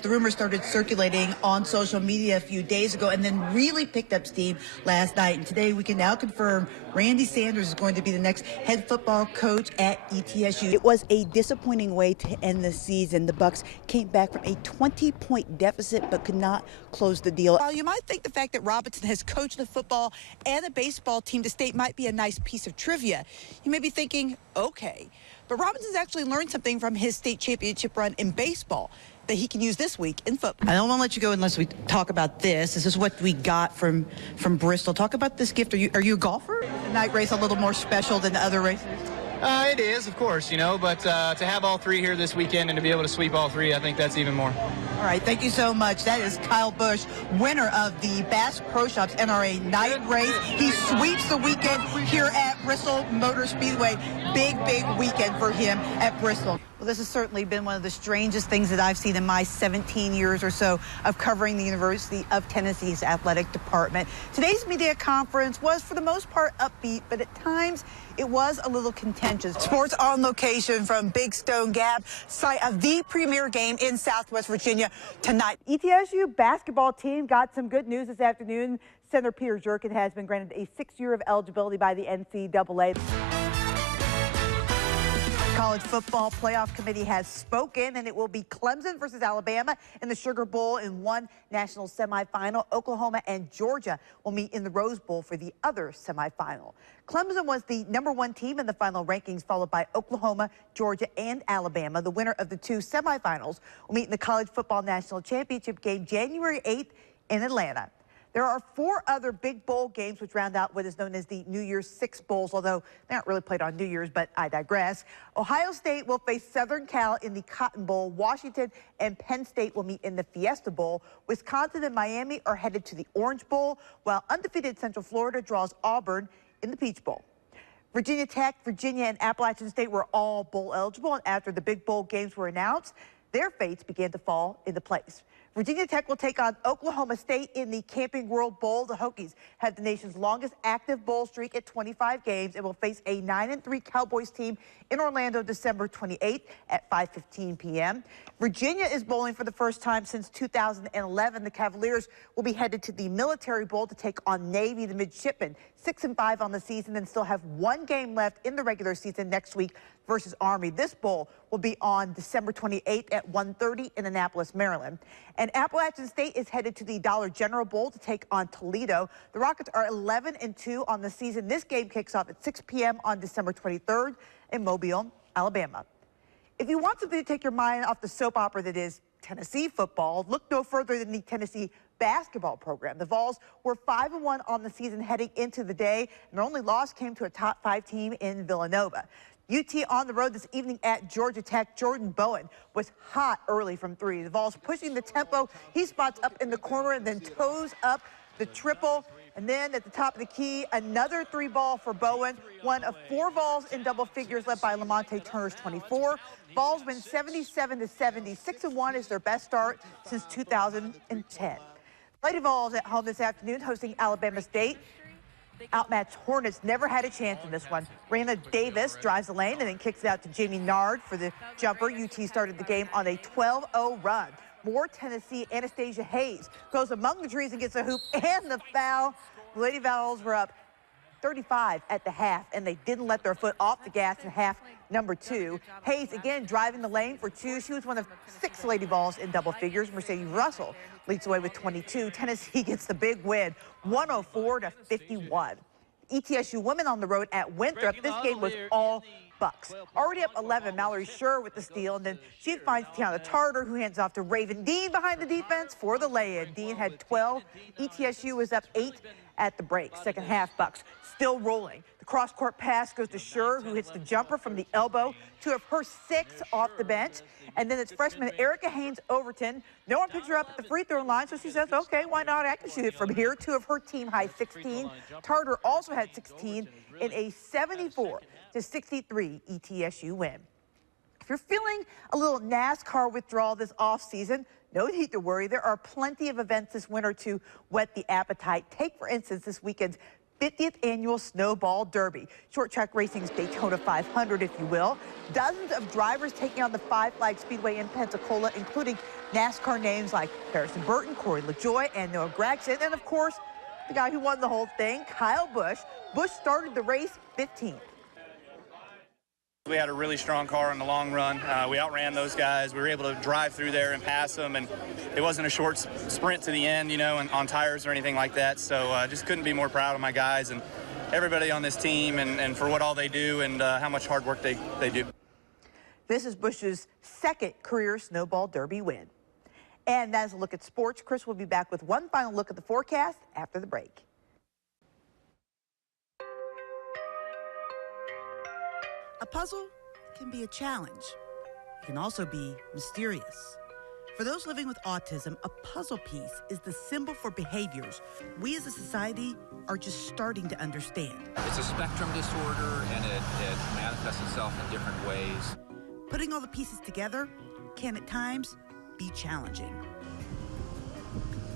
The rumor started circulating on social media a few days ago and then really picked up steam last night. And today we can now confirm Randy Sanders is going to be the next head football coach at ETSU. It was a disappointing way to end the season. The Bucks came back from a 20-point deficit but could not close the deal. While you might think the fact that Robinson has coached the football and the baseball team to state might be a nice piece of trivia, you may be thinking, okay. But Robinson's actually learned something from his state championship run in baseball that he can use this week in football. I don't want to let you go unless we talk about this. This is what we got from Bristol. Talk about this gift. Are you a golfer? The night race a little more special than the other races? It is, of course, you know, but to have all three here this weekend and to be able to sweep all three, I think that's even more. All right, thank you so much. That is Kyle Busch, winner of the Bass Pro Shops NRA night race. He sweeps the weekend here at Bristol Motor Speedway. Big weekend for him at Bristol. Well, this has certainly been one of the strangest things that I've seen in my 17 years or so of covering the University of Tennessee's athletic department. Today's media conference was, for the most part, upbeat, but at times it was a little contentious. Sports on location from Big Stone Gap, site of the premier game in Southwest Virginia tonight. ETSU basketball team got some good news this afternoon. Senator Peter Jerkin has been granted a 6-year of eligibility by the NCAA. College Football Playoff Committee has spoken, and it will be Clemson versus Alabama in the Sugar Bowl in one national semifinal. Oklahoma and Georgia will meet in the Rose Bowl for the other semifinal. Clemson was the #1 team in the final rankings, followed by Oklahoma, Georgia, and Alabama. The winner of the two semifinals will meet in the College Football National Championship game January 8th in Atlanta. There are 4 other big bowl games which round out what is known as the New Year's Six Bowls, although they aren't really played on New Year's, but I digress. Ohio State will face Southern Cal in the Cotton Bowl. Washington and Penn State will meet in the Fiesta Bowl. Wisconsin and Miami are headed to the Orange Bowl, while undefeated Central Florida draws Auburn in the Peach Bowl. Virginia Tech, Virginia, and Appalachian State were all bowl eligible, and after the big bowl games were announced, their fates began to fall into place. Virginia Tech will take on Oklahoma State in the Camping World Bowl. The Hokies have the nation's longest active bowl streak at 25 games and will face a 9-3 Cowboys team in Orlando December 28th at 5:15 p.m. Virginia is bowling for the first time since 2011. The Cavaliers will be headed to the Military Bowl to take on Navy. The midshipmen 6-5 on the season and still have 1 game left in the regular season next week versus Army. This bowl will be on December 28th at 1:30 in Annapolis, Maryland. And Appalachian State is headed to the Dollar General Bowl to take on Toledo. The Rockets are 11-2 on the season. This game kicks off at 6 p.m. on December 23rd in Mobile, Alabama. If you want something to take your mind off the soap opera that is Tennessee football, look no further than the Tennessee basketball program. The Vols were 5-1 on the season heading into the day, and their only loss came to a top 5 team in Villanova. UT on the road this evening at Georgia Tech. Jordan Bowen was hot early from 3. The Vols pushing the tempo. He spots up in the corner and then toes up the triple. And then at the top of the key, another 3-ball for Bowen. One of 4 Vols in double figures led by Lamonte Turner's 24. Vols win 77-70. 6-1 is their best start since 2010. Lady Vols at home this afternoon hosting Alabama State. Outmatched Hornets never had a chance in this one. Raina Davis drives the lane and then kicks it out to Jamie Nard for the jumper. UT started the game on a 12-0 run. More Tennessee. Anastasia Hayes goes among the trees and gets a hoop and the foul. The Lady Vols were up 35 at the half, and they didn't let their foot off the gas in half number 2. Hayes again driving the lane for 2. She was one of 6 Lady Vols in double figures. Mercedes Russell leads away with 22. Tennessee gets the big win, 104-51. ETSU women on the road at Winthrop. This game was all Bucks. Already up 11, Mallory Schur with the steal, and then she finds Tiana Tarter, who hands off to Raven Dean behind the defense for the lay-in. Dean had 12. ETSU was up 8 at the break. Second half, Bucks still rolling. The cross-court pass goes to Schur, who hits the jumper from the elbow. 2 of her 6 off the bench. And then it's freshman Erica Haynes-Overton. No one picks her up at the free throw line, so she says, okay, why not? I can shoot it from here. 2 of her team-high 16. Tarter also had 16 in a 74-63 ETSU win. If you're feeling a little NASCAR withdrawal this offseason, no need to worry. There are plenty of events this winter to whet the appetite. Take, for instance, this weekend's 50th annual Snowball Derby. Short track racing's Daytona 500, if you will. Dozens of drivers taking on the Five Flag Speedway in Pensacola, including NASCAR names like Harrison Burton, Corey LaJoie, and Noah Gragson, and of course, the guy who won the whole thing, Kyle Busch. Busch started the race 15th. We had a really strong car in the long run. We outran those guys. We were able to drive through there and pass them, and it wasn't a short sprint to the end, you know, and on tires or anything like that. So just couldn't be more proud of my guys and everybody on this team and for what all they do and how much hard work they do. This is Busch's second career Snowball Derby win. And that is a look at sports. Chris will be back with one final look at the forecast after the break. A puzzle can be a challenge. It can also be mysterious. For those living with autism, a puzzle piece is the symbol for behaviors we as a society are just starting to understand. It's a spectrum disorder, and it manifests itself in different ways. Putting all the pieces together can at times be challenging.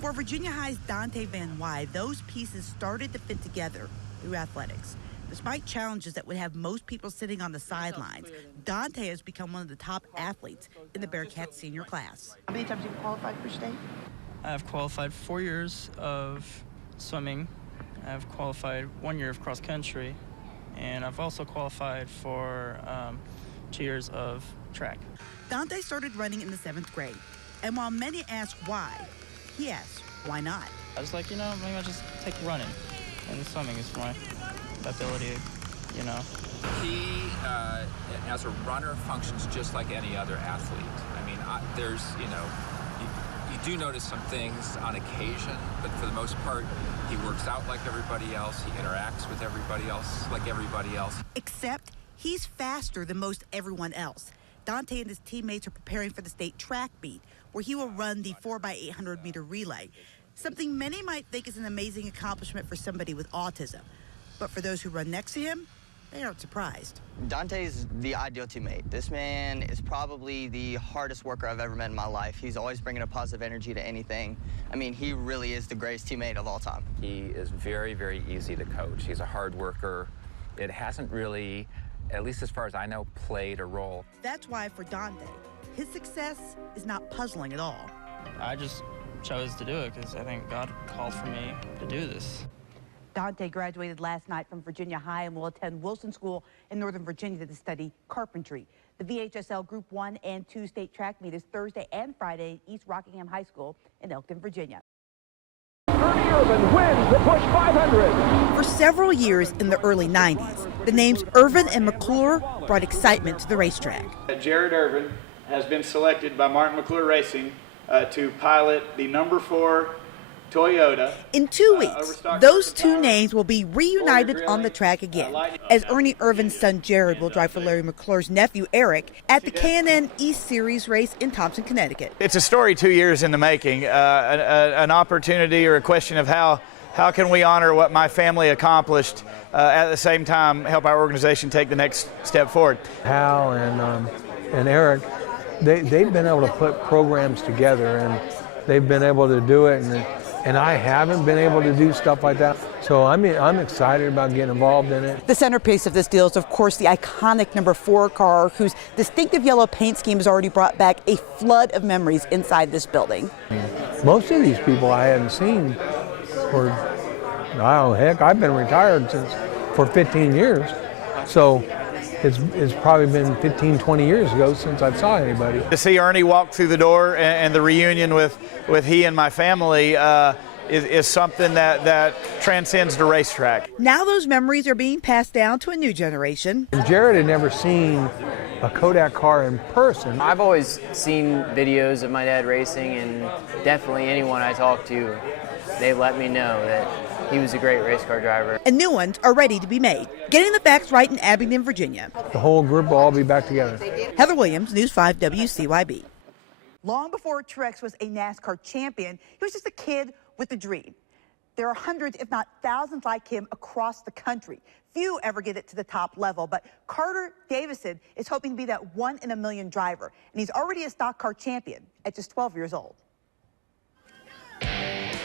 For Virginia High's Dante Van Wy, those pieces started to fit together through athletics. Despite challenges that would have most people sitting on the sidelines, Dante has become one of the top athletes in the Bearcats senior class. How many times have you qualified for state? I've qualified 4 years of swimming. I've qualified 1 year of cross country, and I've also qualified for 2 years of track. Dante started running in the 7th grade, and while many ask why, he asks, why not? I was like, you know, maybe I'll just take running, and swimming is my ability, you know. He, as a runner, functions just like any other athlete. I mean, there's, you know, you do notice some things on occasion, but for the most part, he works out like everybody else. He interacts with everybody else like everybody else. Except he's faster than most everyone else. Dante and his teammates are preparing for the state track meet, where he will run the 4x800 meter relay, something many might think is an amazing accomplishment for somebody with autism. But for those who run next to him, they aren't surprised. Dante's the ideal teammate. This man is probably the hardest worker I've ever met in my life. He's always bringing a positive energy to anything. I mean, he really is the greatest teammate of all time. He is very, very easy to coach. He's a hard worker. It hasn't really, at least as far as I know, played a role. That's why for Dante, his success is not puzzling at all. I just chose to do it because I think God called for me to do this. Dante graduated last night from Virginia High and will attend Wilson School in Northern Virginia to study carpentry. The VHSL Group 1 and 2 state track meet is Thursday and Friday at East Rockingham High School in Elkton, Virginia. Ernie Irvin wins the Push 500. For several years in the early 90s, the names Irvin and McClure brought excitement to the racetrack. Jared Irvin has been selected by Martin McClure Racing to pilot the number 4 Toyota. In 2 weeks, those two names will be reunited on the track again, as Ernie Irvin's son Jared will drive for Larry McClure's nephew Eric at the K&N East Series race in Thompson, Connecticut. It's a story 2 years in the making, an opportunity or a question of how can we honor what my family accomplished, at the same time help our organization take the next step forward. Hal and Eric, they've been able to put programs together, and they've been able to do it, and I haven't been able to do stuff like that. So I'm excited about getting involved in it. The centerpiece of this deal is, of course, the iconic number 4 car, whose distinctive yellow paint scheme has already brought back a flood of memories inside this building. Most of these people I hadn't seen for, I don't know, heck, I've been retired for 15 years. So it's probably been 15, 20 years ago since I saw anybody. To see Ernie walk through the door and the reunion with he and my family is something that transcends the racetrack. Now those memories are being passed down to a new generation. And Jared had never seen a Kodak car in person. I've always seen videos of my dad racing, and definitely anyone I talk to, they let me know that he was a great race car driver. And new ones are ready to be made. Getting the facts right in Abingdon, Virginia. The whole group will all be back together. Heather Williams, News 5 WCYB. Long before Truex was a NASCAR champion, he was just a kid with a dream. There are hundreds, if not thousands like him across the country. Few ever get it to the top level, but Carter Davison is hoping to be that 1 in a million driver, and he's already a stock car champion at just 12 years old.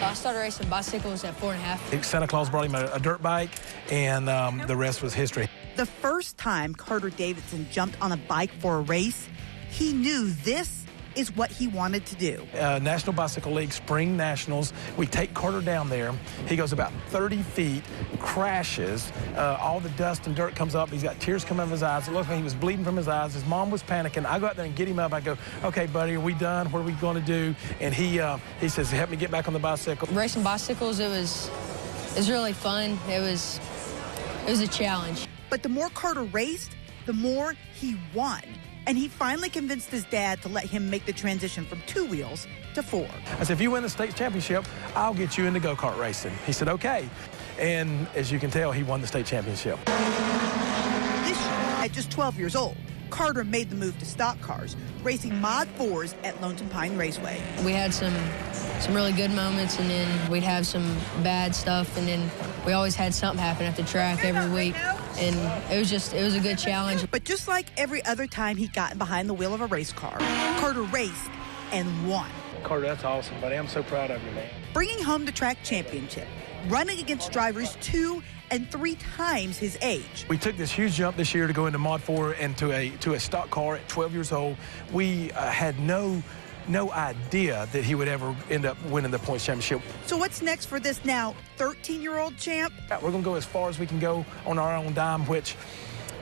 I started racing bicycles at 4.5. Santa Claus brought him a dirt bike, and the rest was history. The first time Carter Davidson jumped on a bike for a race, he knew this is what he wanted to do. National Bicycle League Spring Nationals. We take Carter down there. He goes about 30 feet, crashes. All the dust and dirt comes up. He's got tears coming out of his eyes. It looked like he was bleeding from his eyes. His mom was panicking. I go out there and get him up. I go, okay, buddy, are we done? What are we going to do? And he says, help me get back on the bicycle. Racing bicycles, it was really fun. It was a challenge. But the more Carter raced, the more he won. And he finally convinced his dad to let him make the transition from 2 wheels to 4. I said, if you win the state championship, I'll get you into go-kart racing. He said, okay. And as you can tell, he won the state championship. This year, at just 12 years old, Carter made the move to stock cars, racing Mod 4s at Lonesome Pine Raceway. We had some really good moments, and then we'd have some bad stuff, and then we always had something happen at the track every week. And it was a good challenge. But just like every other time he'd gotten behind the wheel of a race car, Carter raced and won. Carter, that's awesome, buddy. I'm so proud of you, man. Bringing home the track championship, running against drivers 2 and 3 times his age. We took this huge jump this year to go into Mod 4 and to a stock car at 12 years old. We had no idea that he would ever end up winning the points championship. So what's next for this now 13-year-old champ? We're going to go as far as we can go on our own dime, which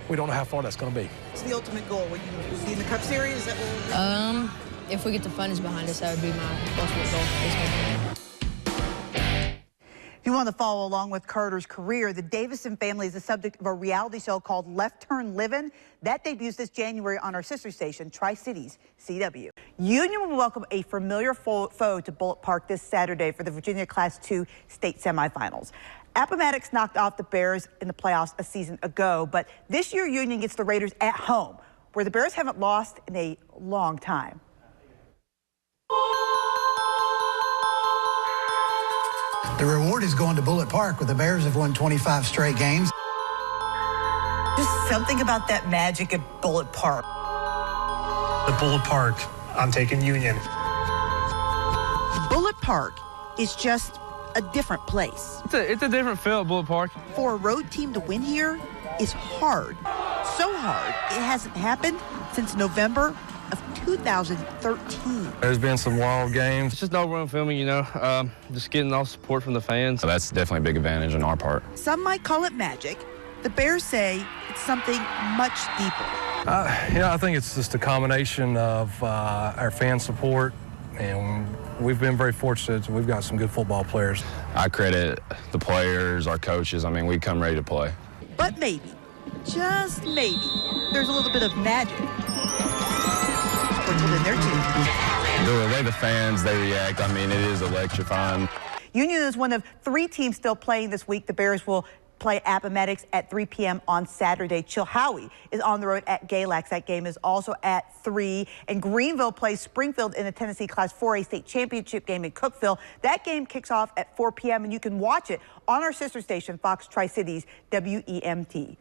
we don't know how far that's going to be. What's the ultimate goal? Will you be in the Cup Series? Is that what if we get the funds behind us, that would be my ultimate goal. If you want to follow along with Carter's career, the Davison family is the subject of a reality show called Left Turn Livin'. That debuts this January on our sister station, Tri-Cities CW. Union will welcome a familiar foe to Bullitt Park this Saturday for the Virginia Class II state semifinals. Appomattox knocked off the Bears in the playoffs a season ago, but this year Union gets the Raiders at home, where the Bears haven't lost in a long time. The reward is going to Bullitt Park, where the Bears have won 25 straight games. There's something about that magic at Bullitt Park. The Bullitt Park, I'm taking Union. Bullitt Park is just a different place. It's a different feel at Bullitt Park. For a road team to win here is hard. So hard, it hasn't happened since November of 2013. There's been some wild games. It's just overrun filming, just getting all support from the fans. So that's definitely a big advantage on our part. Some might call it magic. The Bears say it's something much deeper. I think it's just a combination of our fan support, and we've been very fortunate. We've got some good football players. I credit the players, our coaches. I mean, we come ready to play. But maybe, just maybe, there's a little bit of magic sprinkled in there too. The way the fans, they react, I mean, it is electrifying. Union is one of 3 teams still playing this week. The Bears will play Appomattox at 3 p.m. on Saturday. Chilhowie is on the road at Galax. That game is also at 3. And Greenville plays Springfield in the Tennessee Class 4A state championship game in Cookeville. That game kicks off at 4 p.m. and you can watch it on our sister station, Fox Tri-Cities WEMT.